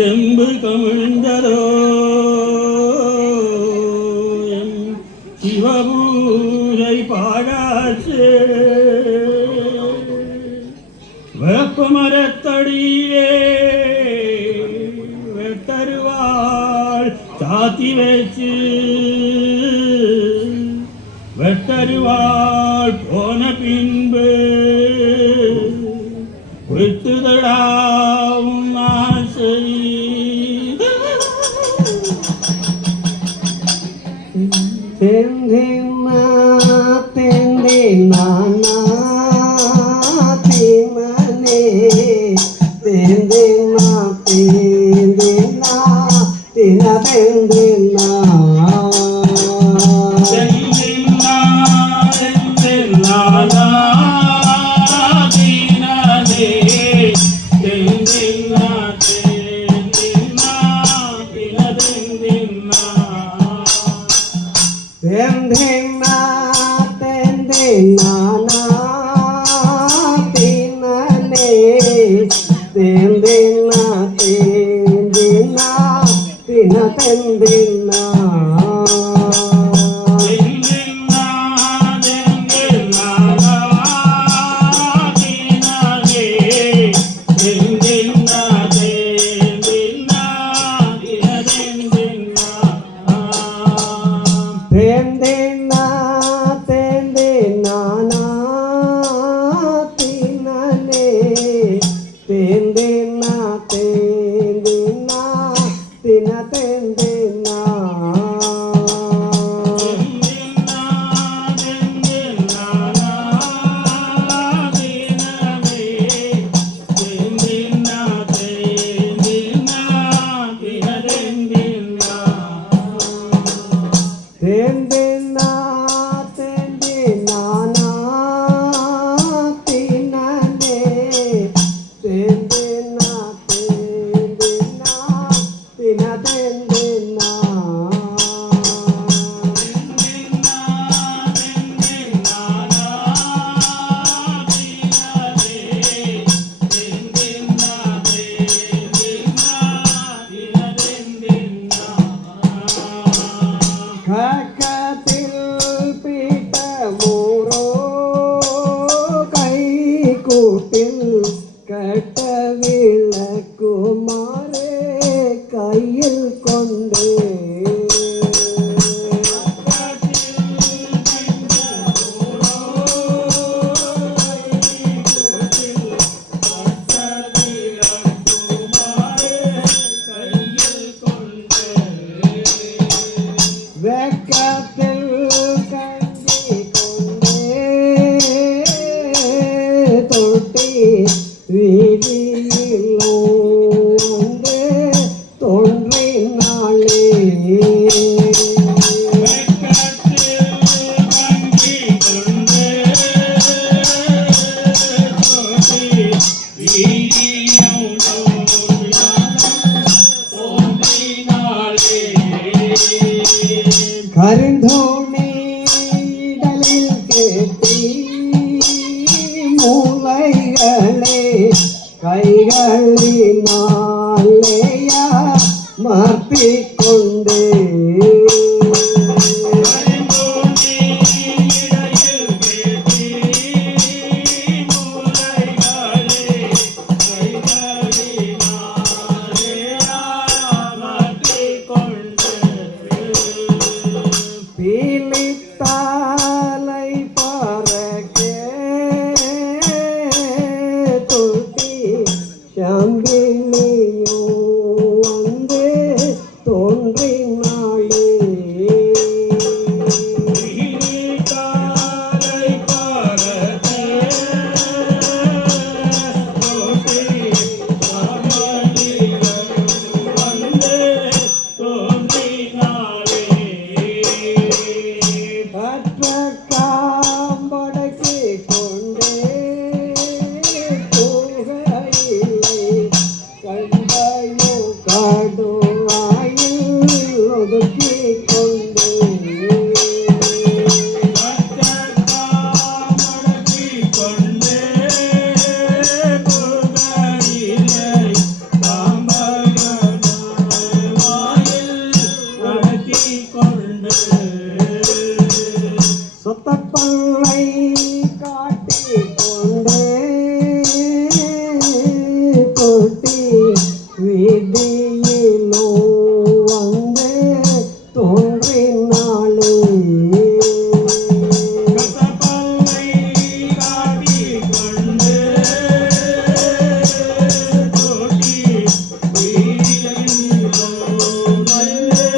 செம்பு கமிழ்ந்ததோ சிவபூஜை பாடாச்சு வேப்ப மரத்தடியே வெட்டருவாள் சாத்தி வச்சு வெட்டருவாள் போன பின்பு விட்டுதடாவும் ஆசை தெந்தினா தெந்தினானா திமனே தெந்தினா தெந்தினா தின தெந்தினா தெந்தினா தெந்தினானா தினதே தெந்தினா தெந்தினா தின தெந்தினா தெந்தினா தெந்தினானா தினனே தெந்தினா தெந்தினா தின தெந்தினா தெந்தினா தெந்தினானா தினனே தெந்தினா தெந்தினா தின தெந்தினா தெந்தினா தெந்தினானா தினனே தெந்தினா தெந்தினா தின தெந்தினா கக்கத்தில் பீட்டமூரோ கைக்கூட்டில் கட்ட விளக்குமாறே கையில் கொண்டு வெக்கத்தில் கஞ்சி கொண்டே தொட்டி வீதியில் வந்து தோன்றினாளே கரிந்தோணி இடலில் கேட்டி மூளைகளே கைகளினாலேயா மாற்றிக்கொண்டு பீலித்தாலை பறக்கே தொட்டி சம்பிலியோ வந்து தோன்றினாளே காம்படக்கி கொண்டே புகையிலை கண்டையோ கடுவாயில் ஒதுக்கி கொண்டு கொண்டே விதியிலோ வந்து தோன்றினாளே கசப்பல்லை காட்டிக் கொண்டு தோட்டி வீதியிலோ வந்து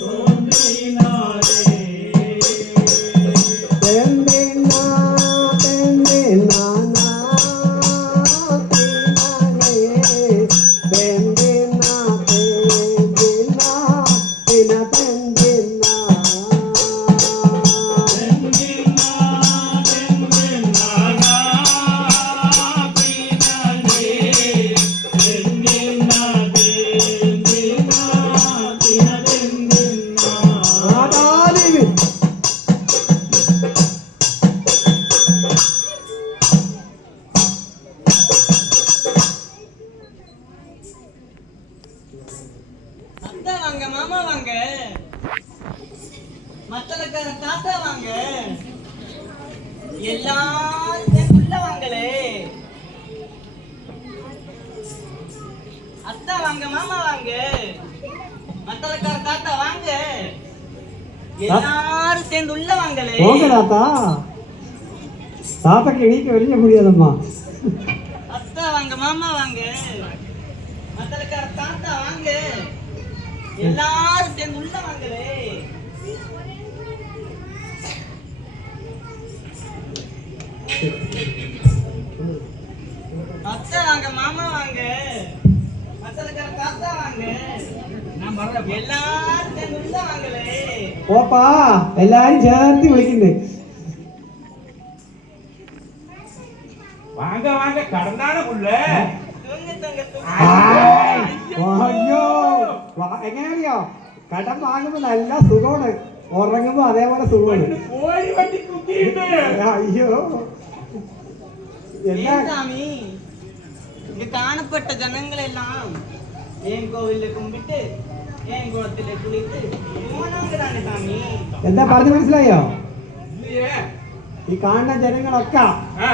தோன்றினாளே. தென்றினா தென்றினானா தென்றினா தென்றினா தின தென்றினா தென்றினா தென்றினானா பின்னலே தென்றினா தென்றினா தின தென்றினா. ஆடாலிவி அத்தா வாங்க, மாமா வாங்க, மத்தலக்கார தாத்தா வாங்க, எல்லாரும் உள்ள வாங்களே. அத்தா வாங்க, மாமா வாங்க, மத்தலக்கார தாத்தா வாங்க, எல்லாரும் சேர்ந்து உள்ள வாங்களே. போங்க தாத்தா தாத்தாக்கு இணைக்க வெளிய முடியாதம்மா அத்தா வாங்க, மாமா வாங்க, மத்தலக்கார தாத்தா வாங்க, எல்லாரும் சேர்ந்து உள்ள வாங்களே. அத்தா வாங்க, மாமா வாங்க, மத்தலக்கார தாத்தா வாங்க, எல்லாரும் சேர்ந்து உள்ள வாங்களே. போப்பா எல்லாரும் சேர்த்து விളിക്കുന്നു வாங்க வாங்க கடந்தான புள்ள. தூங்க தூங்க தூங்க. അയ്യോ എങ്ങനെയാ കടം വാങ്ങുമ്പോ നല്ല സുഖമാണ് ഉറങ്ങുമ്പോ അതേപോലെ സുഖമാണ് கோழி வண்டி குத்திட்டு അയ്യോ എല്ലാ ஏன் சாமி இங்க காணப்பட்ட ஜனங்கள் எல்லாம் என் கோவில்ல கும்பிட்டு என் குளத்தில குளித்து போனாங்கதானே சாமி. എന്താ പറഞ്ഞു മനസ്സിലായോ இல்லையே. ഈ കാണുന്ന ജനങ്ങളൊക്കെ ஆ,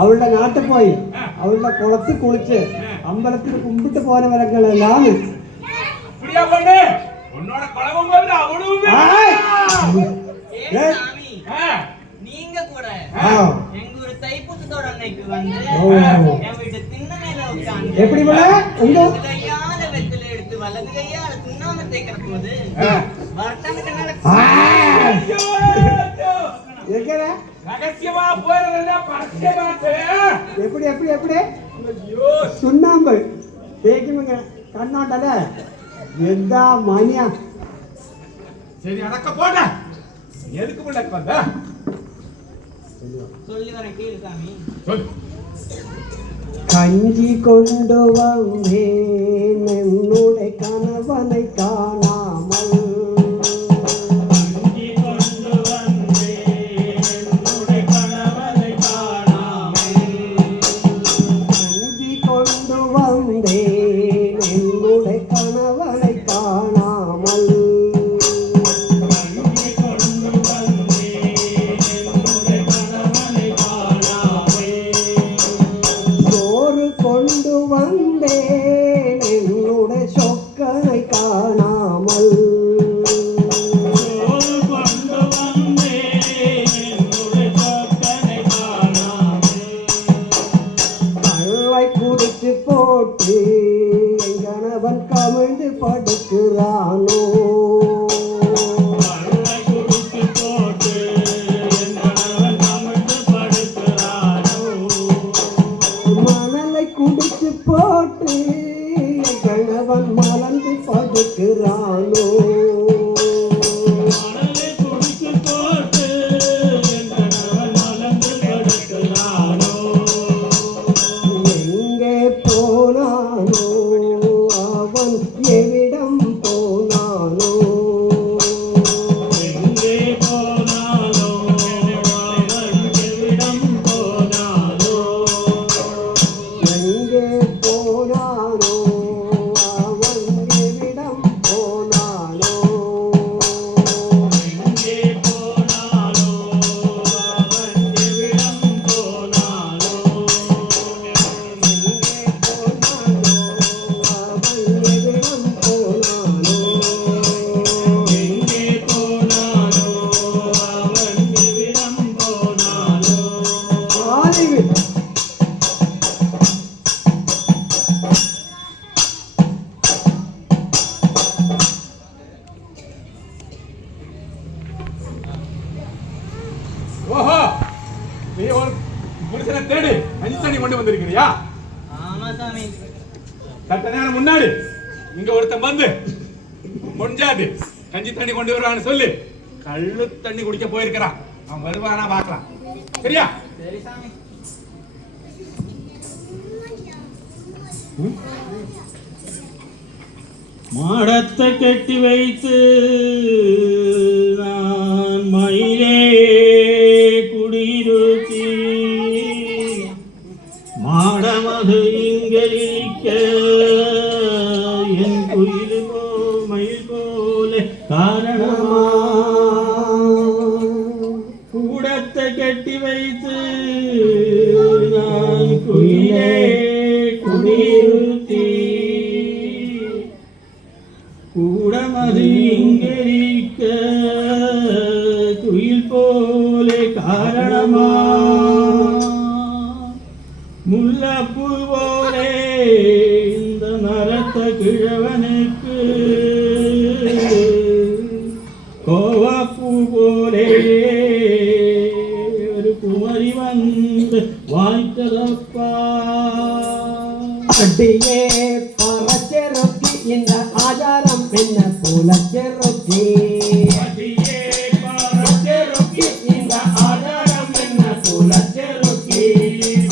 അവളുടെ നാട്ടിൽ പോയി അവളുടെ കുളത്തിൽ കുളിച്ച് അമ്പലത്തിൽ കുമ്പിട്ട് പോനവരങ്ങളെല്ലാം அப்படியா பண்ணு உன்னோட குழம்பு போது அவனும் ஏன் சாமி நீங்க கூட எங்க ஒரு தைப்பூசத்தோட அன்னைக்கு வந்து என் வீட்டு திண்ண மேல உட்கார்ந்து எப்படி போல உங்க இடது கையால வெத்தலை எடுத்து வலது கையால சுண்ணாம தேய்க்கிற போது வரட்டானுக்கு எங்கடா ரகசியமா போறதெல்லாம் பரஸ்யமாச்சு. எப்படி எப்படி எப்படி சுண்ணாம்பு தேய்க்குமுங்க கண்ணோண்டல എന്താ മനിയാ சரி அடக்க போட எதுக்கு உள்ள வந்த சொல்லி வரேன் கீழ் சாமி. சொல். കഞ്ചി കൊണ്ടുവന്നേ നിന്നുടെ കണവനെ കാണാമൽ கஞ்சி கொண்டு வந்தேன் என்னுடைய கணவனை காணாமல். കഞ്ചി കൊണ്ടുവന്നേ നിന്നുടെ കണവനെ കാണാമൽ கஞ்சி கொண்டு வந்தேன் என்னுடைய கணவனை காணாமல். ചോറ് കൊണ്ടുവന്നേ നിന്നുടെ ചൊക്കനെ കാണാമൽ சோறு கொண்டு வந்தேன் என்னுடைய சொக்கனை காணாமல். கள்ளை குடிச்சு போட்டு என் கணவன் கமிழ்ந்து படுக்கிறானோ கள்ளை குடித்து போட்டு என் கணவன் கமிழ்ந்து படுக்கிறானோ. மணலை குடிச்சு போட்டு என் கணவன் மலர்ந்து படுக்கிறானோ மணலை குடித்து போட்டு என் கணவன் மலர்ந்து படுக்கிறானோ. எங்கே போனானோ அவன் எவிடம் போனானோ எங்கே போனானோ அவன் எவ்விடம் போனானோ. எங்கே போனானோ அவன் எவிடம் போனானோ வந்திருக்கிறியா? ஆமா சாமி. சட்ட நேரம் முன்னாடி இங்க ஒருத்தன் வந்து பொஞ்சாது கஞ்சி தண்ணி கொண்டு வருவான்னு சொல்லி கள்ளு தண்ணி குடிக்க போயிருக்கிறான். அவன் வருவானா பார்க்கலாம். சரியா? சரி சாமி. மாடத்தை கட்டி வைத்து நான் மயிலே குடியிருத்தி மாடமது இங்கரிக்க என் குயில் மயில் போல காரணமா கூடத்தை கட்டி வைத்து நான் குயிலே குடியிருத்தி கூடமது இங்கரிக்க குயில் போலே காரணமா முல்லப்பூ போலே இந்த நரத்த கிழவனுக்கு கோவாப்பூ போலே ஒரு குமரி வந்து வாய்த்ததப்பா அடியே பறச்செருக்கி இந்த ஆதாரம் என்ன புலச்செருக்கி அடியே பறச்செருக்கி இந்த ஆதாரம் என்ன புலச்செருக்கி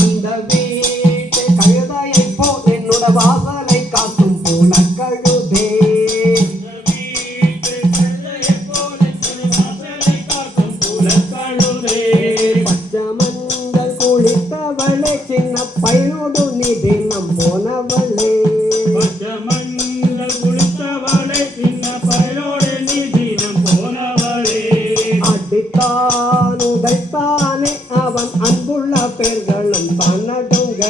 இந்த வீட்டு கழுதையை போ என்னோட வாசலை காக்கும் புலக்கழுதே பச்சமந்தல் குளித்தவளே சின்ன பையனோடு நீ தினம் போனவளே பச்சமந்தல் குளித்தவளே சின்ன பையனோடு நீ தினம் போனவளே அடித்தான் உடைத்தானே அவன் அன்புள்ள பெர்களும் தன்னடுங்க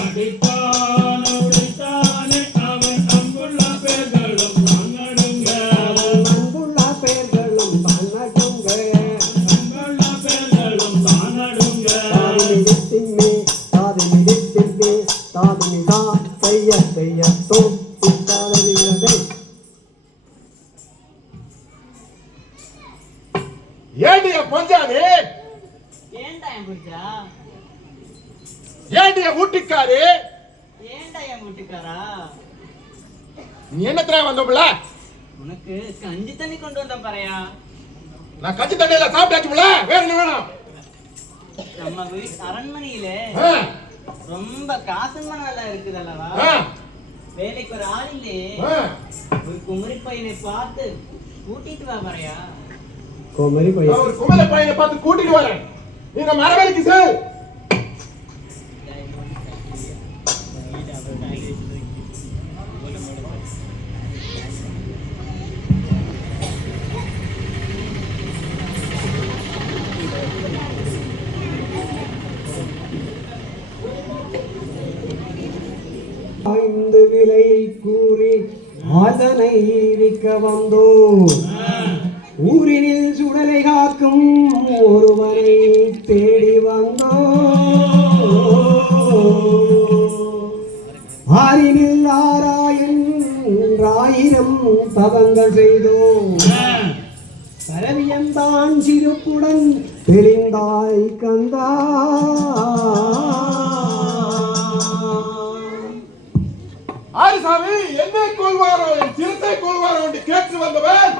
அடித்தான் உடைத்தானே அவன் அன்புள்ள பெர்களும் தன்னடுங்க அன்புள்ள பெர்களும் தன்னடுங்க அன்புள்ள பெர்களும் தன்னடுங்க தாதி மிதித்திமே தாதி மிதா தைய தைய தோ சித்தாரவிரதை ஏண்டிய பொஞ்சாது, ஏன்டா என் புடிச்சா? ஏண்டிய ஊட்டிக்காரு, ஏன்டா என் வீட்டுக்காரா? நீ என்னத்துல வந்தோம்ல? உனக்கு கஞ்சி தண்ணி கொண்டு வந்த பாறையா. நான் கஞ்சி தண்ணியில சாப்பிட்டாச்சுல, வேற என்ன வேணும்? நம்ம வீட்டு அரண்மனையில ஆ, ரொம்ப காசன்மான எல்லாம் இருக்குது அல்லவா? ஆ, வேலைக்கு ஒரு ஆள் இல்லையே. ஆ. ஒரு குமரி பையனை பார்த்து கூட்டிட்டு வா பாறையா. கோமரி நான் பையன் ஒரு குமல பையனை பார்த்து கூட்டிட்டு வரேன். நீங்க மரவேலைக்கு சார். ஐந்து விலை கூறி அதனை விற்க வந்தோ ஊரினில் சுடலை காக்கும் ஒருவனை தேடி வந்தோ ஆரினில் ஆராயன் ஆயிரம் தவங்கள் செய்தோ பரவியந்தான் சிறுப்புடன் தெளிந்தாய் கந்தா ஆரிசாமி என்னை கொள்வாரோ, என் சிறுத்தை கொள்வாரோ என்று கேட்டு வந்தவன்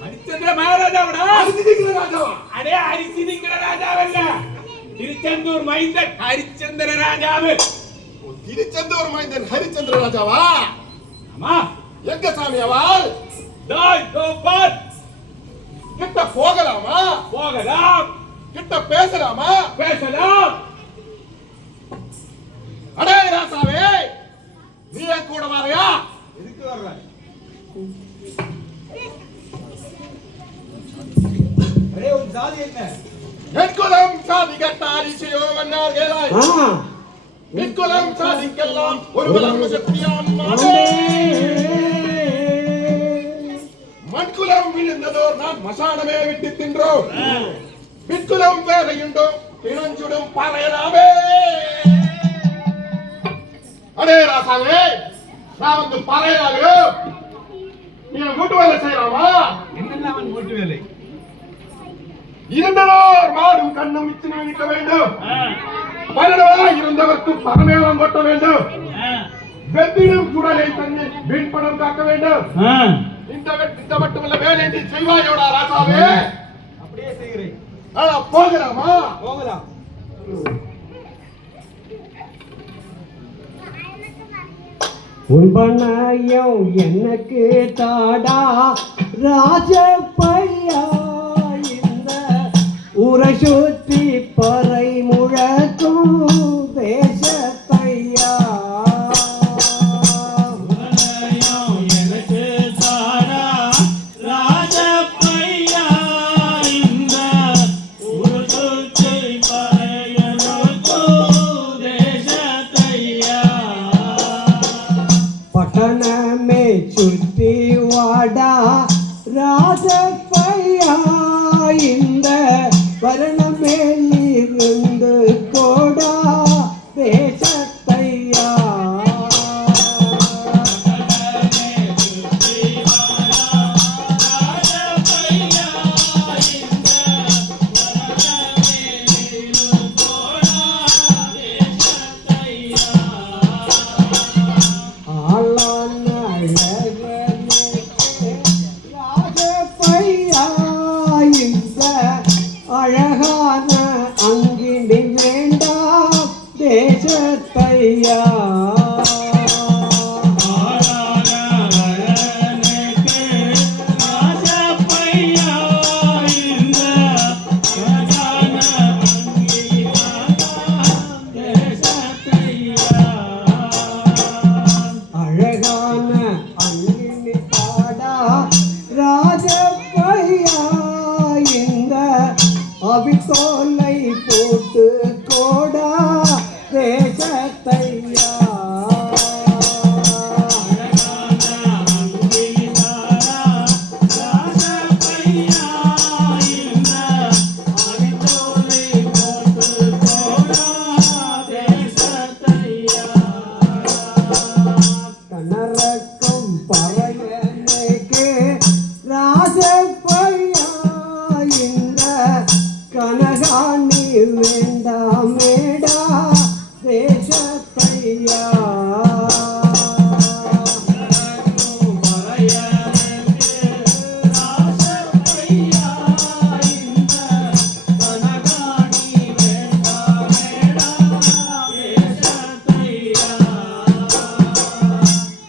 ஹரிச்சந்திர மகாராஜாவடா. அரிசிதிக்கிற ராஜாவா? அடே ஹரிசிதிங்கிற ராஜாவல்ல, திருச்செந்தூர் மைந்தன் ஹரிச்சந்திர ராஜாவு. திருச்செந்தூர் மைந்தன் ஹரிச்சந்திர ராஜாவா? ஆமா. எங்க சாமி அவள்? டேய் கோபால், கிட்ட போகலாமா? போகலாம், கிட்ட பேசலாமா? பேசலாம். அடே ராசாவே, நீ என் கூட வரையா? எதுக்கு வர்ற? அடே உன் ஜாதி என்ன? நெற்குலம் சாதி கட்டாரி செய்யோமன்னார் கேளாய். நெற்குலம் சாதிக்கெல்லாம் ஒருவலம் சக்தியான் மாடே. மண்குலம் விழுந்ததோர் நான் மசானமே விட்டு தின்றோம். பிற்குலம் வேறையுண்டோ பிணஞ்சுடும் பறையலாமே. அடே ராசாவே, நான் வந்து பறையலாவே. நீ வீட்டு வேலை செய்யலாமா? என்னென்ன அவன் வீட்டு வேலை? இருந்ததோர் மாடும் கண்ணும் இச்சு நினைக்க வேண்டும். பலனவா இருந்தவர்க்கு பரமேளம் கொட்ட வேண்டும். வெந்திடும் குடலை தன்னை வீண்படம் காக்க வேண்டும். இந்த மட்டுமல்ல வேலை நீ செய்வாயோடா ராசாவே. அப்படியே செய்கிறேன். போகலாமா? போகலாம். உன்பனையும் எனக்கு தாடா ராஜப்பையா, இந்த ஊரை சுற்றி பறை முழக்கும் தேசத்தையா. எனக்கு தாரா ராஜப்பையா, இந்த ஒரு சொற்றை பறையலோ தேசத்தையா. பட்டணமே சுற்றி வாடா ராஜப்பையா, இந்த வரணமேல் இருந்து கோடா தேசத்தையா. ஆளான அழகனுக்கு ராஜப்பையா, இந்த அழகான அங்கினி வேண்டாம் தேசத்தையா. அழகான அங்கினி பாடா ராஜப்பையா, இந்த அபித்தோலை போட்டு கோடா தேசத்தையா. கனரக்கும் பறையனுக்கு ராஜப்பையா, இந்த கனகாணி வேண்டாமேடா தேசத்தையா.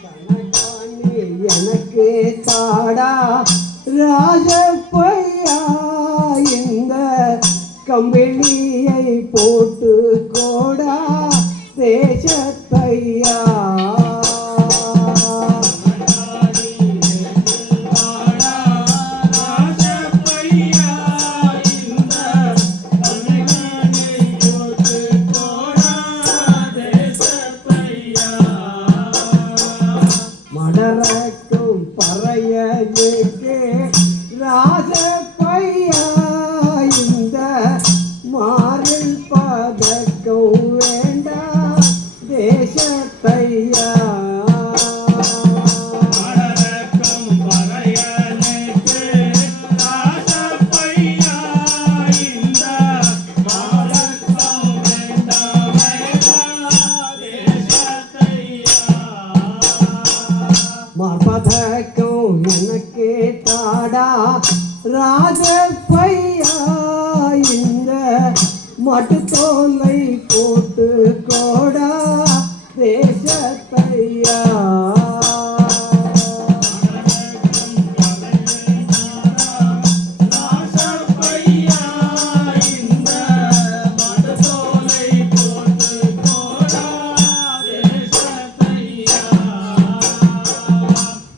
கனகாணி எனக்கு தாடா ராஜப்பையா, இந்த கம்பிளியை போட்டு கோடா தேசத்தையா. மடரக்கும் பறையனுக்கு ராஜப்பையா, இந்த மாறில் பதக்கம் வேண்டாம் தேசத்தையா. மார்பதக்கம் எனக்கு தாடா ராஜப்பையா, இந்த மட்டுத்தோலை போட்டு கோடா தேசத்தையா.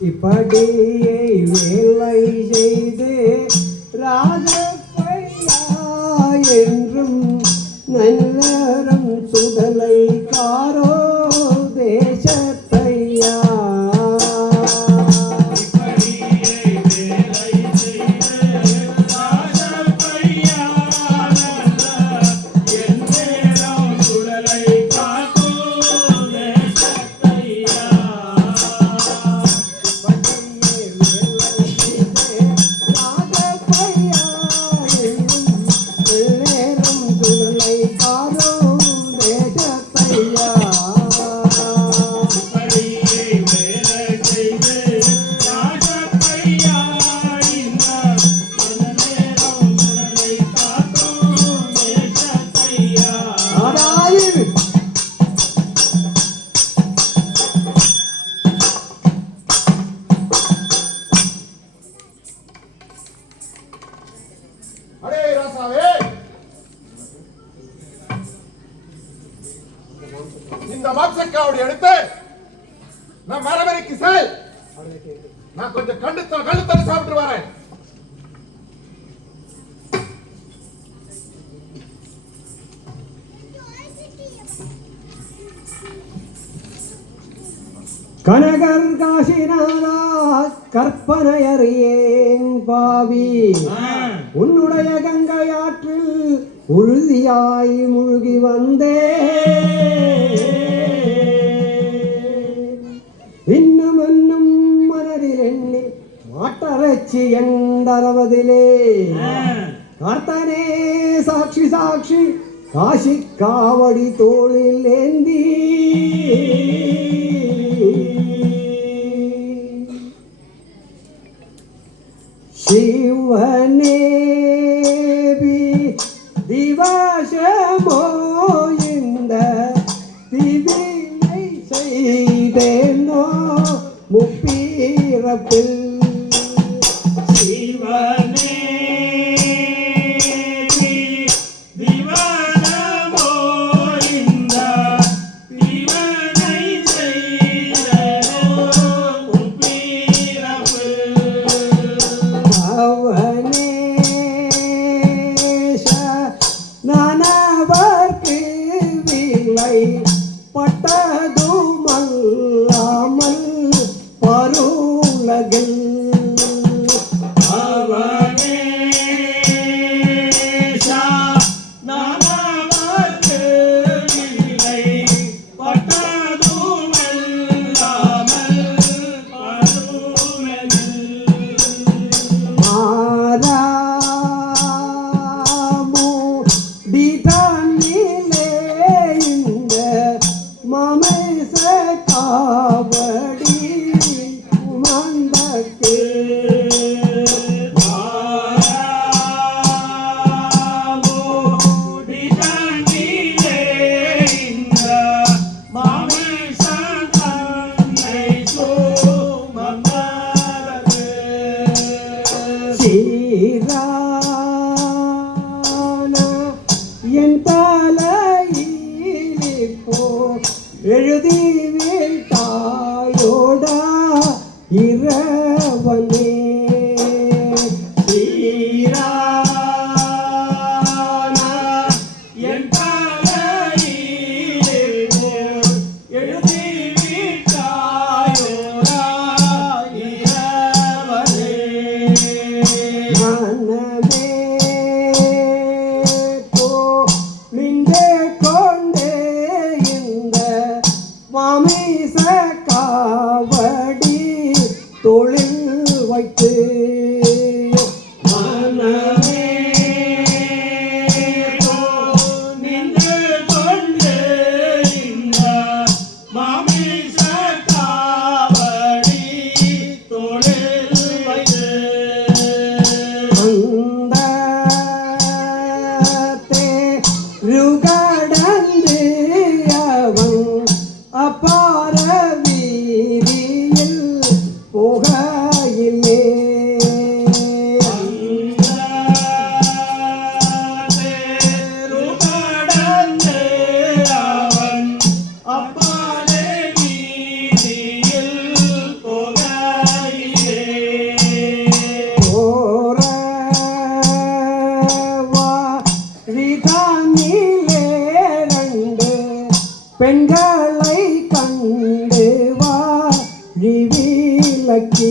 இப்படியே வேலை செய்து ராஜப்பையா, என்றும் நல்லறம் சுடலை காரோ தேசத்தையா. இப்படியே பச்சைக்காவடி எடுத்து நான் மரவரைக்கு செய். நான் கொஞ்சம் கழுத்தனை சாப்பிட்டு வரேன். கனகர் காசிநாதா கற்பனையறியேன் பாவி உன்னுடைய கங்கையாற்றில் உறுதியாய் முழுகி வந்தே இன்னும் மனதில் எண்ணி மாட்டரட்சி என்றவதிலே கர்த்தனே சாட்சி சாட்சி காசி காவடி தோளில் ஏந்தி சிவனேபி திவசமோ இந்த திவினை செய்தேனோ முப்பீரப்பில் சிவனே திவானமோ இந்த திவனை செய்தனோ உப்பிரப்பு அவனேஷ நானவர்க்கு விலை பட்டதுமல்லாமல் பருலகில் அவனேஷா நானவர்க்கு இல்லை பட்டதுமல்லாமல் பருலகில் மாறாமோ டிதனிலே இந்த மமேச காவடி மந்தக்கு சீரான என் தலையிலிப்போ எழுதி வீட்டாயோடா இரவனே மனமே போ நின்றே கொண்டே இந்த மாமிச காவடி தொழில் வைத்து மனமே போ நின்று கொண்டு இந்த மாமிச காவடி தொழில் வைத்து அந்தத்தே ருகடந்து அவன் அப்பார வீதியில் புகையிலே தேருகடந்து அவன் அப்பாலே வீதியில் புகையிலே ரிதானிலே ரெண்டு பெண்களை கண்டு வா விலக்கி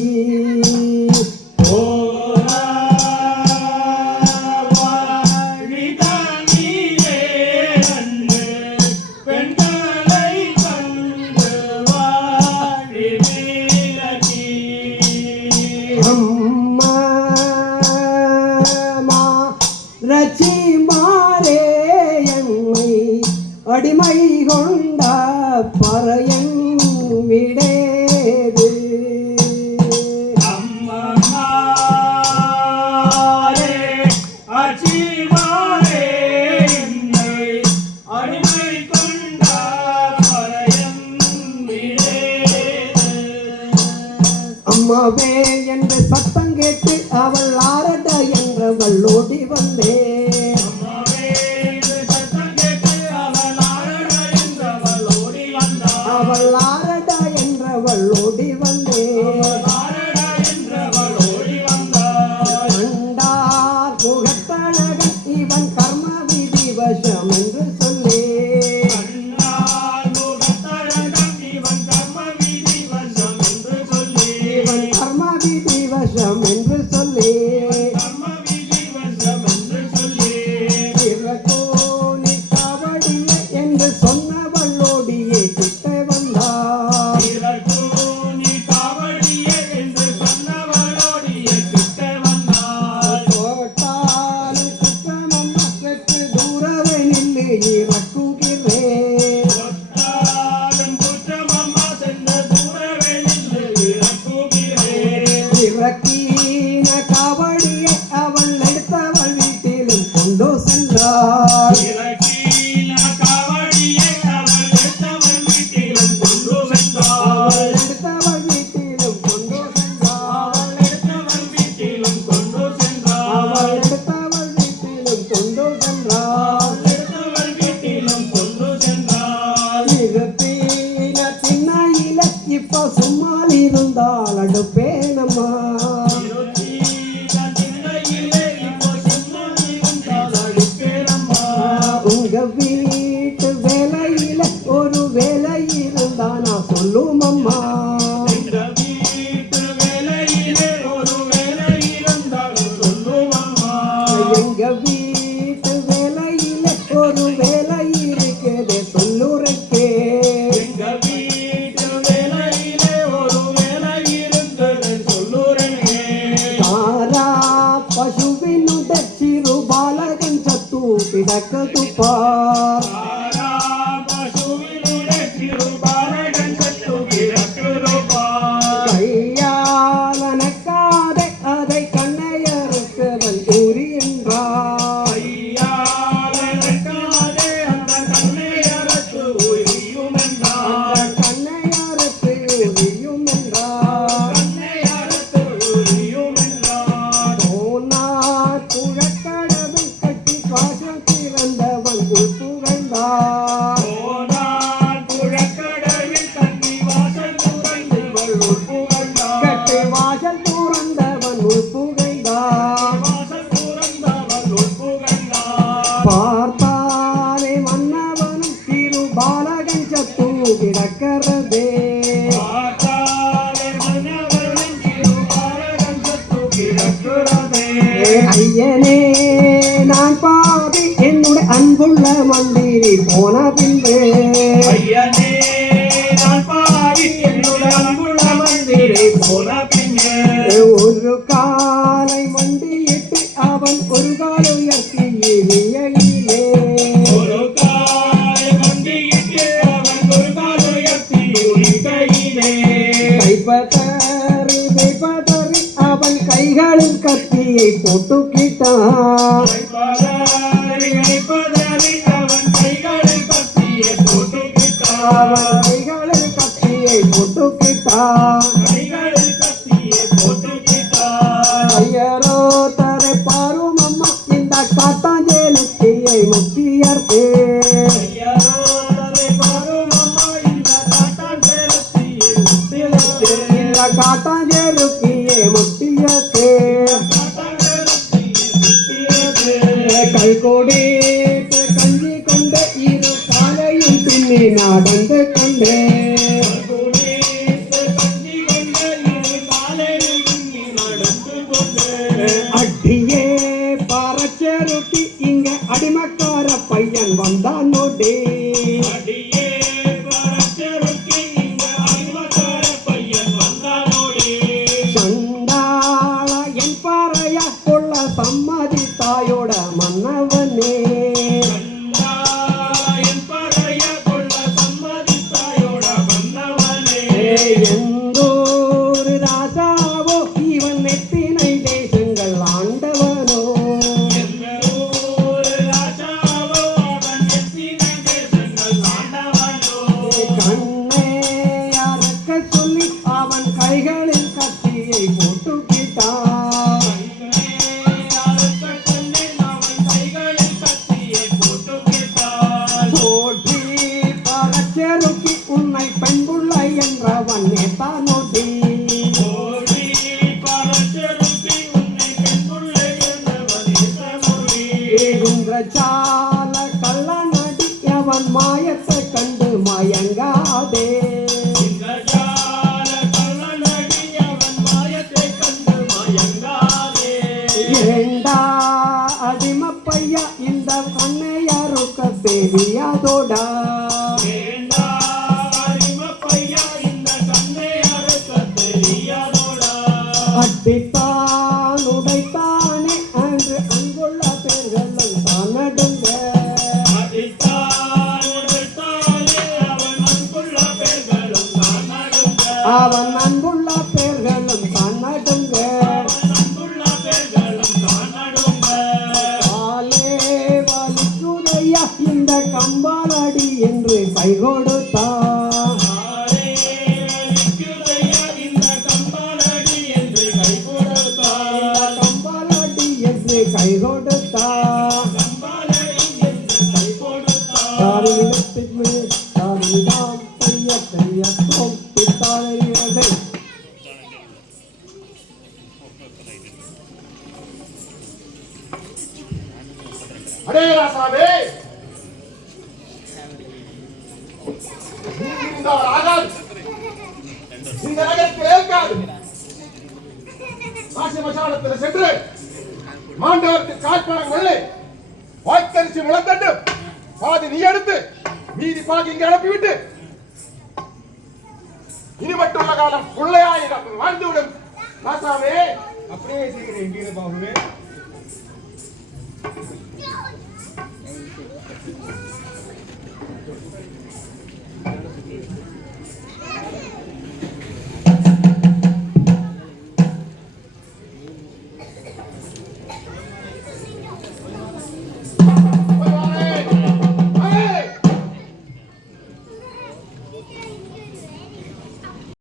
அம்மா ரச்சி மாறே என்னை அடிமை கொண்ட பறையன் விடேது அம்மாவே என்று சத்தம் கேட்டு அவள் ஆரட என்றவள் ஓடி வந்தே அவள் ஆரடா என்றவள் ஓடி வந்தே ஆரடா என்றவள் ஓடி வந்தாள் கண்டார் முகத்தழகன் இவன் கர்ம விதி வசம் என்று சொல்லி கண்ணால் முகத்தழகன் இவன் கர்ம விதி வசம் என்று சொல்லி இவன் கர்ம விதி வசம் என்று சொல்லி கர்ம விதி வசம் என்று சொல்லி இறக்கோனி காவடியே என்று சொன்னவள் ஓடியே கிட்ட வந்தார் நீ காவடியே என்று சொன்னவளோடிய கிட்ட வந்தாள் போட்டாலும் குற்றமம்மா சற்று தூரவே நின்று இறக்குகிறேன் ஒட்டாலும் குற்றமம்மா சென்ற தூரவே நின்று இறக்குகிறேன் இறக்கின காவடியை அவள் எடுத்தவள் வீட்டிலும் கொண்டு சென்றாள் இறக்கின காவடியை அவள் எடுத்தவள் வீட்டிலும் கொண்டு சென்றாள் எடுத்தவள் வீட்டிலும் கொண்டு சென்றாள் அவள் எடுத்தவள் வீட்டிலும் கொண்டு சென்றாள் அவள் எடுத்தவள் வீட்டிலும் கொண்டு சென்றாள் அவள் எடுத்தவள் வீட்டிலும் கொண்டு சென்றாள் நிறுத்தின திண்ணையில இப்ப சும்மா இருந்தாள் அடுப்பேனம்மா திண்ணையிலே இப்போ சும்மா இருந்தாள் அடுப்பேனம்மா உங்க வீட்டு வேலையில ஒரு வேலை இருந்தா நான் சொல்லும் அம்மா இந்த வீட்டு வேலையிலே ஒரு வேலை இருந்தால் சொல்லும் அம்மா எங்க வீட்டு வேலையில ஒரு வேலை இருக்குது சொல்லுறக்கே எங்க வீட்டு வேலையிலே ஒரு வேலை இருந்தது சொல்லுறேன் தாரா பசுவினுட சிறு பாலகன் சத்து கிடக்குதுப்பா பசுவினுடைய சிறுபாலகன் சத்து கிடக்குதுப்பா கையாலனக்காதே அதை கண்ணையறுக்கவன் கூறி என்றார் ஐயாலனக்காதே அந்த கண்ணை அறுத்து உரியும் என்றார் கண்ணையறுத்து உரியும் என்றார் கண்ணை அறுத்து உரியும் என்றார் போனார் புழக்கடவை கட்டி சுவாசம் திறந்தவன் புகழ்ந்தார் போனான் புழக்கடவில் தண்ணி வாசல் துறந்து வள்ளுவர் புகழ்ந்தார் கட்டி வாசல் துறந்தவன் புகழ்ந்தார் வாசல் துறந்தவள் புகழ்ந்தார் பார்த்தாலே மன்னவனும் திரு பாலகன் சத்து கிடக்கிறதே பார்த்தாலே மன்னவரின் திருபாலகன் சத்து கிடக்கிறதே ஐயனே நான் பாவி என்னுடைய அன்புள்ள மந்திரி போன பின்பு ஐயனே நான் பாவி என்னுடைய அன்புள்ள மந்திரை போன பின்னே ஒரு காலை மண்டியிட்டு அவன் ஒரு கால உயர்த்தி எரியிலே ஒரு காலை வண்டியிட்டு அவன் ஒரு கால் உயர்த்தி உரிக்கையிலே கைப்பதறி மெய்ப்பதறி அவன் கைகளில் கத்தியை போட்டுக்கிட்டான் பதறி அவன் கைகளில் கத்தியை போட்டுக்கிட்டான் அவன் கைகளில் கத்தியை போட்டுக்கிட்டான் கைகளில் கத்தியை போட்டுக்கிட்டான் ஐயரோ தரை பாரும் அம்மா இந்த காட்டாஞ்சேலுத்தியை முத்தியர்த்தே ஐயரோடரை பாரும் அம்மா இந்த காட்டான் சேலத்தியை முத்தியதே இந்த காட்டாஞ்சேலுத்தியை முத்தியர்த்தே காட்டான் சேலத்தியை முத்தியதே கல்கொடி கஞ்சி கொண்டு இரு காலையும் பின்னி நடந்து கொண்டே கஞ்சி கொண்ட இரு காலையில் நீ நடந்து கொண்டு அடியே பறச்செருக்கி இங்க அடிமக்கார பையன் வந்தான் நோடி அடியே பரச்செருக்கி இங்க அடிமக்கார பையன் வந்தானோடே சண்டாள என் பாறையா கொள்ள சம்மதித்தாயோட மன்னவனே கண்டாயன் பறைய கொள்ள சம்மதித்தாயோட வந்தவனே எந்தோரு ராசாவோ இவன் எத்தினை தேசங்கள் ஆண்டவனோ எல்லோரு ராஜாவோ அவன் எத்தினை தேசங்கள் ஆண்டவனோ கண்ணே அறக்க சொல்லி அவன் கைகளில் கத்தியை போட்டுக்கிட்டான் போற்றி பறச்செருக்கி உன்னை என்றவன் நேத்தானோடி ஓடி பரச்செருப்பி உன்னை பெண்புள்ளை என்றவன் இசமொழி இந்திரஜால கள்ளநடி அவன் மாயத்தை கண்டு மயங்காதே இந்திரஜால கள்ளநடி அவன் மாயத்தை கண்டு மயங்காதே ஏண்டா அடிமப்பையா இந்த கண்ணையாருக்க தெரியாதோடா வேண்டா அடிமப்பையா இந்த கண்ணை அறுக்க தெரியாதோடா அடித்தான் உடைத்தானே அன்று அங்குள்ள பேர்களும் தான் நடுங்க அடித்தான் உடைத்தானே அவன் அன்புள்ள பேர்களும் தான் நடுங்க அவன் அன்புள்ள பேர்களும் தான் நடுங்க அன்புள்ள பேர்களும் தான் நடுங்க ஆலே வலிக்குதையா இந்த கம்பாலடி என்று கை கொடுத்தான் ஆரே வலிக்குதையா இந்த கம்பாலடி என்று கை கொடுத்தான் கம்பாலடி என்று கை கொடுத்தான் கம்பாலடி என்று கை கொடுத்தான் தாரிடத்திற்கு தாரிடாம் செய்ய செய்ய பித்தாரிகளை அடே ராசாவே, இந்த ஆகாது, இந்த நகரத்தில் ஏற்காது காசி மசாலத்தில் சென்று மாண்டவருக்கு காட்பணம் கொள்ளை வாய்த்தரிசி முளத்தட்டு பாதி நீ எடுத்து மீதி பாதி இங்கே அனுப்பிவிட்டு இனி மட்டுள்ள காலம் பிள்ளையாயிரம் வாழ்ந்துவிடும் ராசாவே. அப்படியே செய்கிறேன் வீரபாகுவே.